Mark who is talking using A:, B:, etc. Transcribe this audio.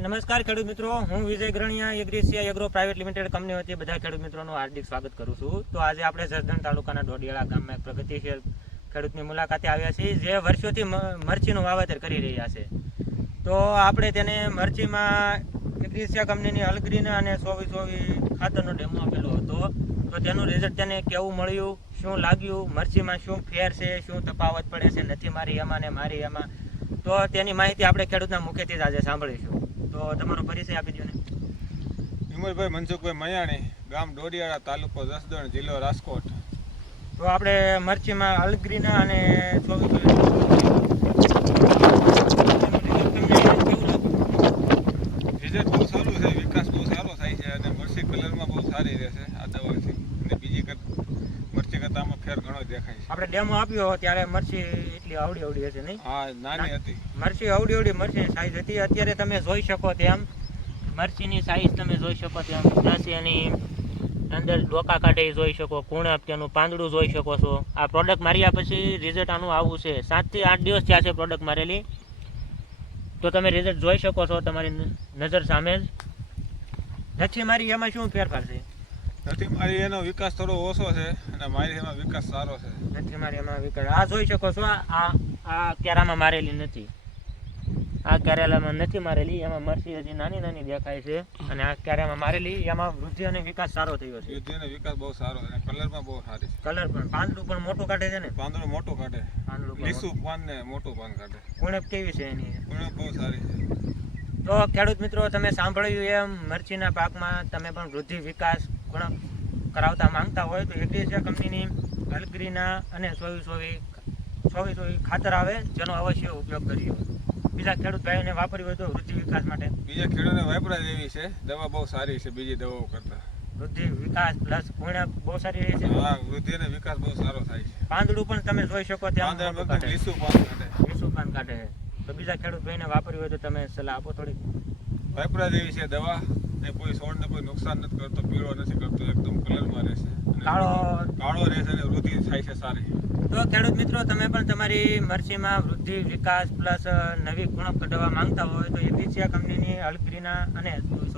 A: નમસ્કાર ખેડૂત મિત્રો, હું Vijay Graniya, Agrisia agro private limited company વતી બધા ખેડૂત મિત્રોનું હાર્દિક સ્વાગત કરું છું. તો આજે આપણે જસદણ તાલુકાના ડોડિયાળા ગામમાં એક પ્રગતિશીલ ખેડૂતની મુલાકાતે આવ્યા છીએ, જે વર્ષોથી મરચીનું વાવેતર કરી રહ્યા છે. તો આપણે તેને મરચીમાં એગ્રીસિયા કંપનીની અલગ્રીન અને સોવી સોવી ખાતરનો ડેમો આપેલો હતો. તો તેનું રિઝલ્ટ તેને કેવું મળ્યું, શું લાગ્યું, મરચીમાં શું ફેર છે, શું તફાવત પડે છે, નથી મારી એમાં ને મારી એમાં. તો તેની માહિતી આપણે ખેડૂતના મુખેથી જ આજે સાંભળીશું. તો તમારો પરિચય આપી દો ને.
B: વિમલભાઈ મનસુખભાઈ મયાણી ગામ ડોડિયાળા તાલુકો જસદણ જિલ્લો રાજકોટ.
A: તો આપણે મરચીમાં અલગ્રીના અને
B: રિઝલ્ટ બહુ સારું છે વિકાસ બહુ સારો થાય છે અને મરસી કલરમાં બહુ સારી રહેશે આ દવાથી. અને બીજી કર મરચી કરતાં આમાં ફેર ઘણો દેખાય છે.
A: આપણે ડેમો આપ્યો ત્યારે મરચી એટલી આવડી આવડી હશે નહીં?
B: હા નાની હતી.
A: મરચી આવડી આવડી મરચી સાઈઝ હતી. અત્યારે તમે જોઈ શકો તેમ મરચીની સાઈઝ તમે જોઈ શકો તેમ. પ્લસ એની અંદર ડોકા કાઢે જોઈ શકો કુણપ તેનું પાંદડું જોઈ શકો છો. આ પ્રોડક્ટ માર્યા પછી રિઝલ્ટ આનું આવું છે. સાતથી આઠ દિવસ થયા છે પ્રોડક્ટ મારેલી. તો તમે રિઝલ્ટ જોઈ શકો છો તમારી નજર સામે જ. નથી મારી એમાં શું ફેરફાર છે?
B: નથી મારી એનો વિકાસ થોડો ઓછો છે અને મારી એમાં વિકાસ સારો છે.
A: નથી મારી એમાં વિકાસ. આ જોઈ શકો છો આ આ કેરામાં મારેલી નથી. આ કેરેલામાં નથી મારેલી એમાં મરચી હજી નાની નાની દેખાય છે અને આ કેરામાં મારેલી એમાં વૃદ્ધિ અને વિકાસ સારો થયો છે.
B: યુદ્ધનો વિકાસ બહુ સારો અને કલરમાં બહુ સારી છે.
A: કલર પણ પાંદડું પણ મોટું કાઢે છે ને?
B: પાંદડું મોટું કાઢે.
A: પાંદડું
B: લીસું પાન ને મોટું પાન કાઢે.
A: ગુણપ કેવી છે એની?
B: ગુણવત્તા બહુ સારી છે.
A: તો ખેડૂત મિત્રો તમે સાંભળ્યું એમ મરચીના પાકમાં તમે પણ વૃદ્ધિ વિકાસ ગુણપ કરાવતા માંગતા હોય તો એગ્રેસિયા કંપનીની અલગ્રીના અને સોવી સોવી સોવી સોવી ખાતર આવે જેનો અવશ્ય ઉપયોગ કરીએ. બીજા ખેડૂત ભાઈઓને વાપરી હોય તો વૃદ્ધિ વિકાસ માટે.
B: બીજા ખેડૂતને વાપરા જેવી છે. દવા બહુ સારી છે બીજી દવાઓ કરતાં.
A: વૃદ્ધિ વિકાસ પ્લસ ગુણપ બહુ સારી રહે છે.
B: હા વૃદ્ધિ અને વિકાસ બહુ સારો થાય છે.
A: પાંદડું પણ તમે જોઈ શકો ત્યાં
B: પાંદડા પાન કાઢે.
A: લીસું પાન કાઢે. તો બીજા ખેડૂત ભાઈને વાપરી હોય તો તમે સલાહ આપો થોડી
B: વાપરા જેવી છે દવા. ને કોઈ છોડને કોઈ નુકસાન નથી કરતો પીળો નથી કરતો એકદમ કલરમાં રહેશે.
A: કાળો
B: કાળો રહેશે અને વૃદ્ધિ થાય છે સારી.
A: તો ખેડૂત મિત્રો તમે પણ તમારી મરચીમાં વૃદ્ધિ વિકાસ પ્લસ નવી ગુણો કઢાવવા માંગતા હોય તો એગ્રીસિયા કંપનીની અલગ્રીના અને કરી